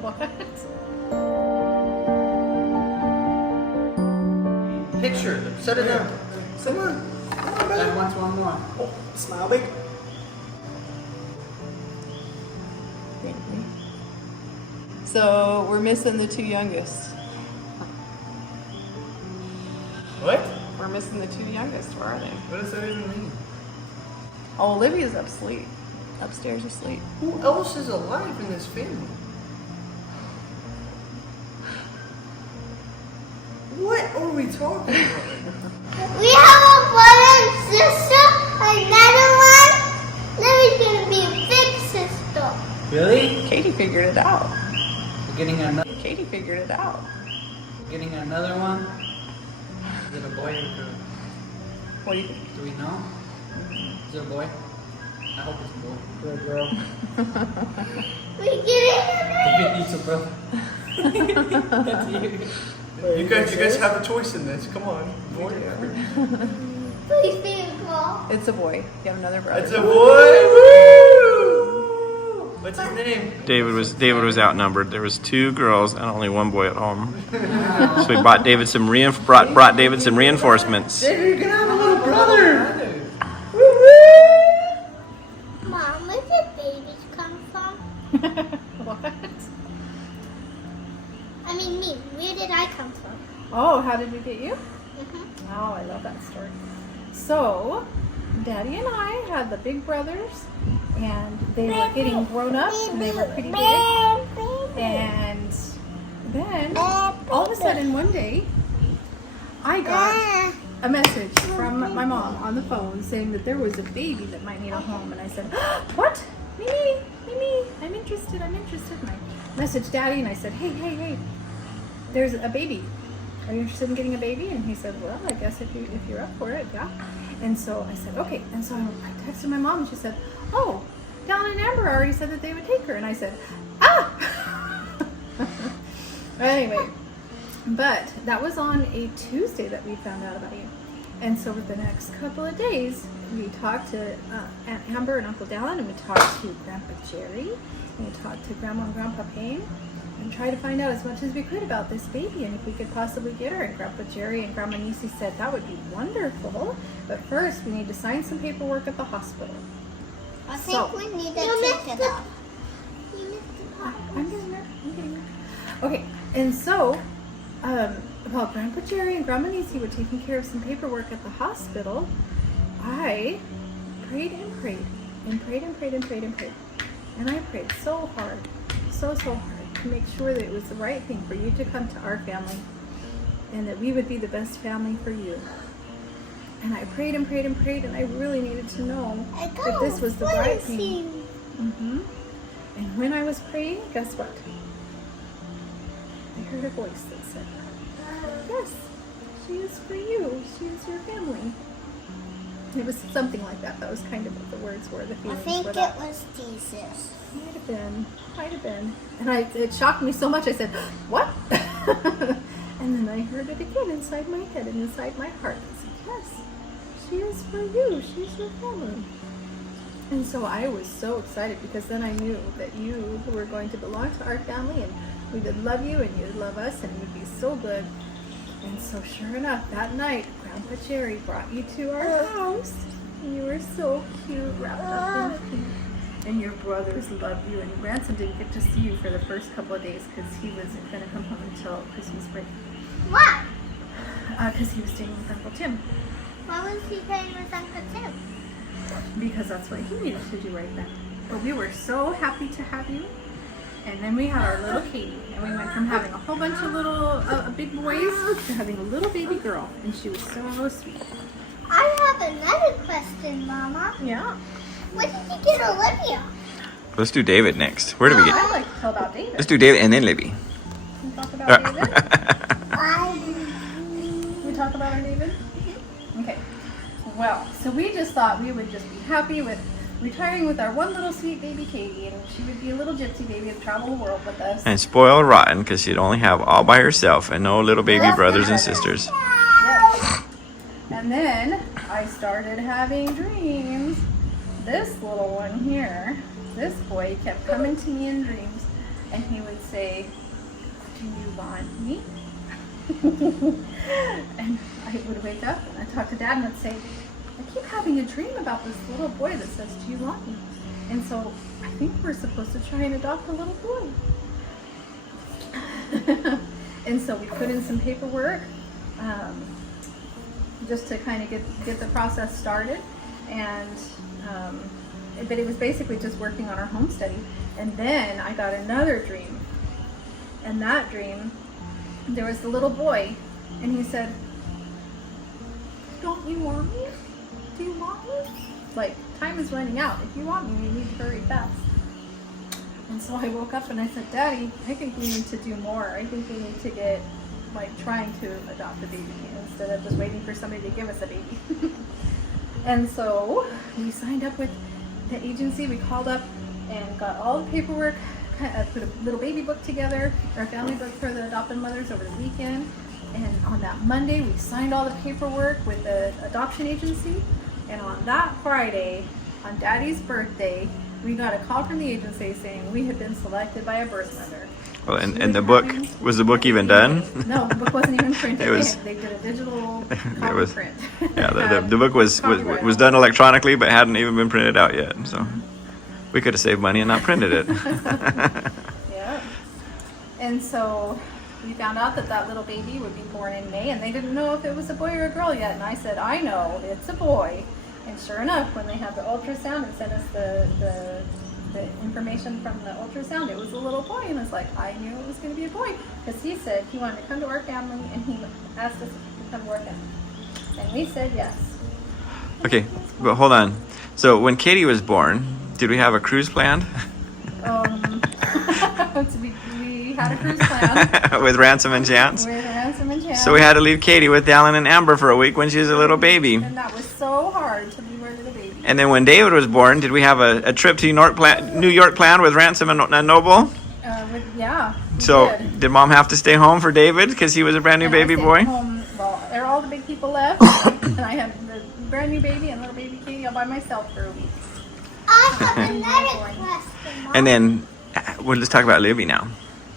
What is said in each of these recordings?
What? Picture. Set it down. Come on. Dad wants one more. Oh, smile big. So we're missing the two youngest. What? We're missing the two youngest. Where are they? What does that even mean? Oh, Olivia's upstairs asleep. Who else is alive in this family? What are we talking about? We have a brother and sister, another one. Then we're gonna be a big sister. Really? Katie figured it out. We're getting another. Katie figured it out. Getting another one. Is it a boy or a girl? What do you think? Do we know? Is it a boy? I hope it's a boy. Or a girl. We're getting It's a brother. You guys have a choice in this. Come on. Boy or girl? Please be a girl. It's a boy. You have another brother. It's a boy. Woo! What's his name? David was outnumbered. There was 2 girls and only 1 boy at home. So we brought David some brought David some reinforcements. David, you're gonna have a little brother. Mom, where did babies come from? What? I mean me. Where did I come from? Oh, how did we get you? Mm-hmm. Oh, I love that story. So, Daddy and I had the big brothers, and they were getting grown up, and they were pretty big. And then, all of a sudden, one day, I got a message from my mom on the phone saying that there was a baby that might need a home. And I said, what? Mimi, I'm interested. And I messaged Daddy, and I said, hey, there's a baby. Are you interested in getting a baby? And he said, well, I guess if you're up for it, yeah. And so I said, okay. And so I texted my mom, and she said, oh, Dallin and Amber already said that they would take her. And I said, ah! Anyway, but that was on a Tuesday that we found out about you. And so for the next couple of days, we talked to Aunt Amber and Uncle Dallin, and we talked to Grandpa Jerry, and we talked to Grandma and Grandpa Payne, and tried to find out as much as we could about this baby and if we could possibly get her. And Grandpa Jerry and Grandma Nisi said that would be wonderful, but first we need to sign some paperwork at the hospital. I think we need to take it off. I'm getting there. Okay, and so, while Grandpa Jerry and Grandma Nisi were taking care of some paperwork at the hospital, I prayed and prayed and prayed and prayed and prayed and prayed. And I prayed so hard, so hard to make sure that it was the right thing for you to come to our family and that we would be the best family for you. And I prayed and prayed and prayed, and I really needed to know that this was the right thing. And when I was praying, guess what? I heard a voice that said, yes, she is for you. She is your family. It was something like that. That was kind of what the words were, the I feelings think were. it was Jesus. Might have been. And it shocked me so much, I said, what? And then I heard it again inside my head and inside my heart. I said, yes, she is for you. She's your family. And so I was so excited because then I knew that you were going to belong to our family and we would love you and you'd love us and it would be so good. And so sure enough, that night, Grandpa Jerry brought you to our house. And you were so cute, wrapped up in pink. And your brothers loved you. And Ransom didn't get to see you for the first couple of days because he wasn't going to come home until Christmas break. Why? Because he was staying with Uncle Tim. Why was he playing with Uncle Tim? Because that's what he needed to do right then. But we were so happy to have you. And then we had our little Katie. And we went from having a whole bunch of little big boys to having a little baby girl. And she was so sweet. I have another question, Mama. Yeah. Where did you get Olivia? Let's do David next. Where do we I'd get? like to tell about David. Let's do David and then Libby. Can we talk about David? I We talk about our David? Okay. Well, so we just thought we would just be happy with retiring with our one little sweet baby Katie, and she would be a little gypsy baby and travel the world with us. And spoiled rotten because she'd only have all by herself and no little baby brothers and sisters. Yep. And then I started having dreams. This little one here, this boy kept coming to me in dreams and he would say, "Do you want me?" And I would wake up and I'd talk to Dad and I'd say, "I keep having a dream about this little boy that says, 'Do you want me?' And so I think we're supposed to try and adopt a little boy." And so we put in some paperwork just to kind of get the process started. And but it was basically just working on our home study. And then I got another dream. And that dream, there was the little boy, and he said, "Don't you want me? Do you want me? Like, time is running out. If you want me, you need to hurry fast." And so I woke up and I said, "Daddy, I think we need to do more. I think we need to get, like, trying to adopt a baby instead of just waiting for somebody to give us a baby." And so we signed up with the agency. We called up and got all the paperwork, put a little baby book together, or a family book for the adopted mothers over the weekend. And on that Monday, we signed all the paperwork with the adoption agency. And on that Friday, on Daddy's birthday, we got a call from the agency saying we had been selected by a birth mother. Well, and the book, was the book even done? No, the book wasn't even printed. It was- They did a digital copy was- print. Yeah, the book was done electronically, but hadn't even been printed out yet. So we could have saved money and not printed it. Yeah. And so we found out that that little baby would be born in May, and they didn't know if it was a boy or a girl yet. And I said, "I know, it's a boy." And sure enough, when they had the ultrasound and sent us the information from the ultrasound, it was a little boy. And I was like, I knew it was going to be a boy, because he said he wanted to come to our family, and he asked us if he could come to our family. And we said yes. Okay, but hold on. So when Katie was born, did we have a cruise planned? So we had a cruise plan With Ransom and Chance? with Ransom and Chance. So we had to leave Katie with Alan and Amber for a week when she was a little baby. And that was so hard to leave our little baby. And then when David was born, did we have a trip to New York planned with Ransom and Noble? Yeah. we So did. did Mom have to stay home for David because he was a brand new And I baby stayed boy? home. Well, all the big people left, and I had the brand new baby and little baby Katie all by myself for a week. I have another question, Mom. And then, well, let's talk about Libby now.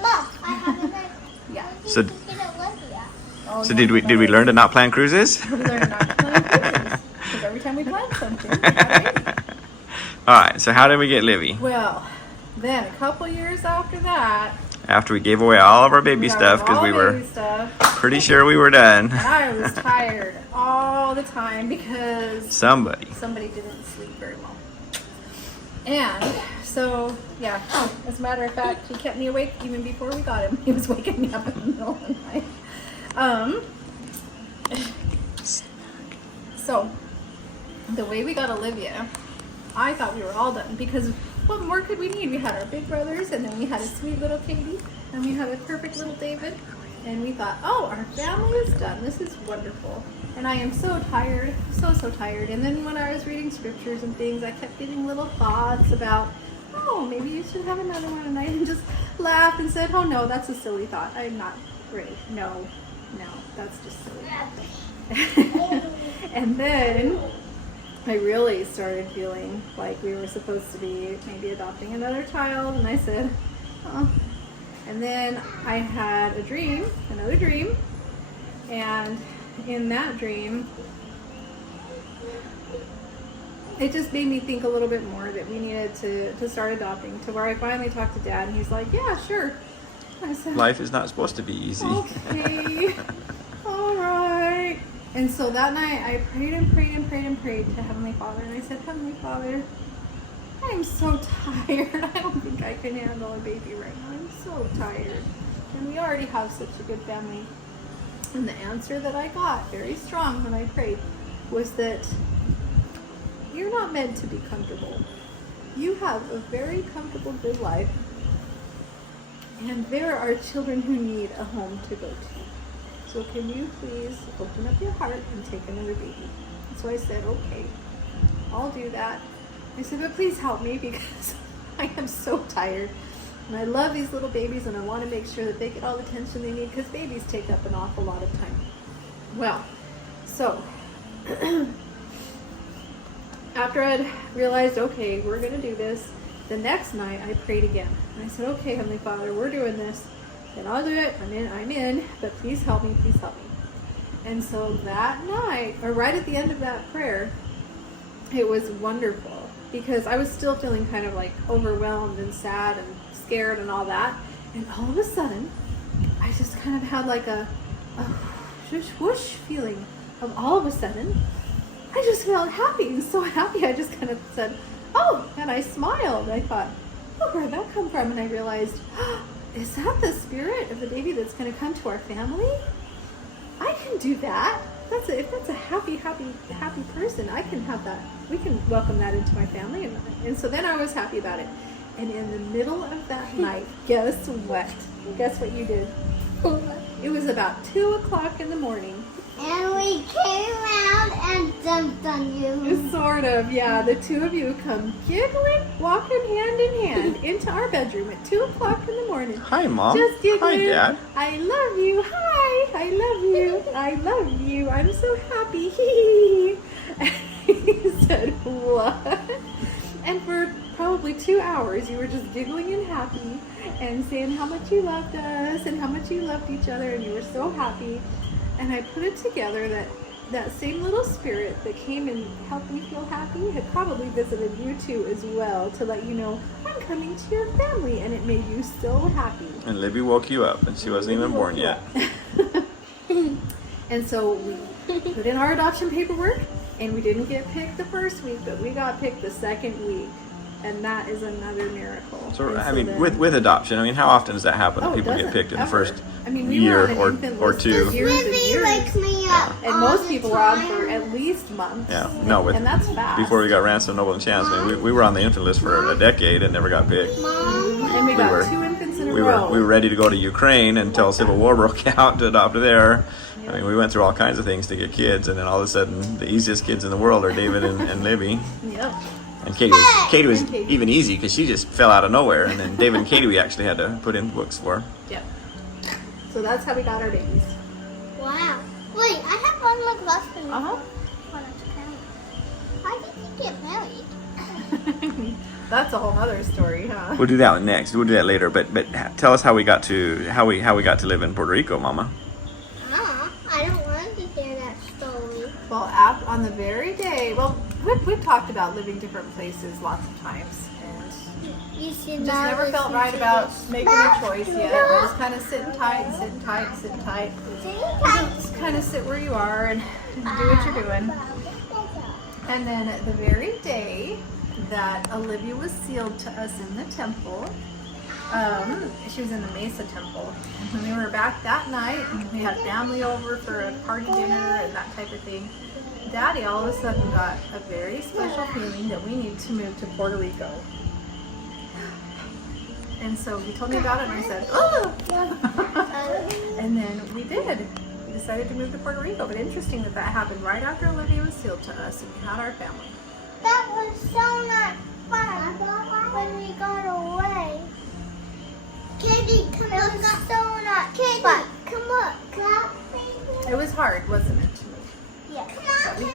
Mom, I have another. Yeah. So- Get Olivia. Oh, So yeah, did we learn to not plan cruises? We learned not to plan cruises, because every time we plan something, we had a baby. All right. So how did we get Libby? Well, then a couple years after that, After we gave away all of our baby got stuff because all we were baby stuff, pretty sure we were done. and I was tired all the time because Somebody. somebody didn't sleep very well. And so, yeah, as a matter of fact, he kept me awake even before we got him. He was waking me up in the middle of the night. So, the way we got Olivia, I thought we were all done, because what more could we need? We had our big brothers, and then we had a sweet little Katie, and we had a perfect little David, and we thought, oh, our family is done. This is wonderful. And I am so tired, so tired. And then when I was reading scriptures and things, I kept getting little thoughts about, oh, maybe you should have another one. And I just laughed and said, oh no, that's a silly thought. I'm not ready. No, that's just silly. And then I really started feeling like we were supposed to be maybe adopting another child, and I said, oh. And then I had another dream, and in that dream, it just made me think a little bit more that we needed to start adopting, to where I finally talked to Dad, and he's like, yeah, sure. I said, Life is not supposed to be easy. okay, all right. And so that night I prayed and prayed and prayed and prayed to Heavenly Father, and I said, Heavenly Father, I am so tired. I don't think I can handle a baby right now. I'm so tired. And we already have such a good family. And the answer that I got, very strong when I prayed, was that you're not meant to be comfortable. You have a very comfortable, good life. And there are children who need a home to go to. So can you please open up your heart and take another baby? So I said, okay, I'll do that. I said, but please help me, because I am so tired. And I love these little babies, and I want to make sure that they get all the attention they need, because babies take up an awful lot of time. Well, so after I'd realized, okay, we're going to do this, the next night I prayed again. And I said, okay, Heavenly Father, we're doing this. And I'll do it. I'm in. But please help me. Please help me. And so that night, or right at the end of that prayer, it was wonderful because I was still feeling kind of like overwhelmed and sad and scared and all that. And all of a sudden, I just kind of had like a whoosh whoosh feeling of all of a sudden, I just felt happy and so happy. I just kind of said, oh, and I smiled. I thought, oh, where'd that come from? And I realized, oh, is that the spirit of the baby that's going to come to our family? I can do that. If that's a happy person, I can have that. We can welcome that into my family. And so then I was happy about it. And in the middle of that night, guess what? Guess what you did? It was about 2 o'clock in the morning. And we came around and jumped on you. Sort of, yeah. The two of you come giggling, walking hand in hand into our bedroom at 2 o'clock in the morning. Hi, Mom. Just giggling. Hi, Dad. I love you. Hi. I love you. I love you. I'm so happy. He said, what? And for probably 2 hours, you were just giggling and happy and saying how much you loved us and how much you loved each other, and you were so happy. And I put it together that same little spirit that came and helped me feel happy had probably visited you too as well, to let you know I'm coming to your family, and it made you so happy. And Libby woke you up, and she wasn't even born yet. And so we put in our adoption paperwork, and we didn't get picked the first week, but we got picked the second week. And that is another miracle. So, And I mean, then- with adoption, I mean, how often does that happen? Oh, That it people get doesn't picked in the ever. first I mean, we were year on an infant or list two. for years and Libby years. wakes me up And all most the people were on time. for at least months. Yeah, no, And that's fast. before we got Ransom, Noble, and Chance, I mean, we were on the infant list for a decade and never got picked. Mom, And we got were- 2 infants in a We row. were ready to go to Ukraine until Civil War broke out to adopt there. I mean, we went through all kinds of things to get kids, and then all of a sudden, the easiest kids in the world are David and Libby. Yep. And Katie was And Katie. even easy because she just fell out of nowhere. And then David and Katie we actually had to put in books for. Yep. So that's how we got our babies. wow. Wait, I have one more question. Uh-huh. How did you get married? That's a whole other story, huh? We'll do that one next. We'll do that later. But tell us how we got to live in Puerto Rico, Mama. I don't want to hear that story. Well, on the very day, we've talked about living different places lots of times, and You should just not never felt listen right to about this. making a choice yet. We're just kind of sitting tight. Just kind of sit where you are and do what you're doing. And then the very day that Olivia was sealed to us in the temple, she was in the Mesa temple. And when we were back that night, and we had family over for a party dinner and that type of thing, Daddy all of a sudden got a very special feeling that we need to move to Puerto Rico. And so he told me about it, and I said, oh! And then we did. We decided to move to Puerto Rico. But interesting that happened right after Olivia was sealed to us, and we had our family. That was so not fun when we got away. Katie, come on. So not fun. Katie, come on. It was hard, wasn't it?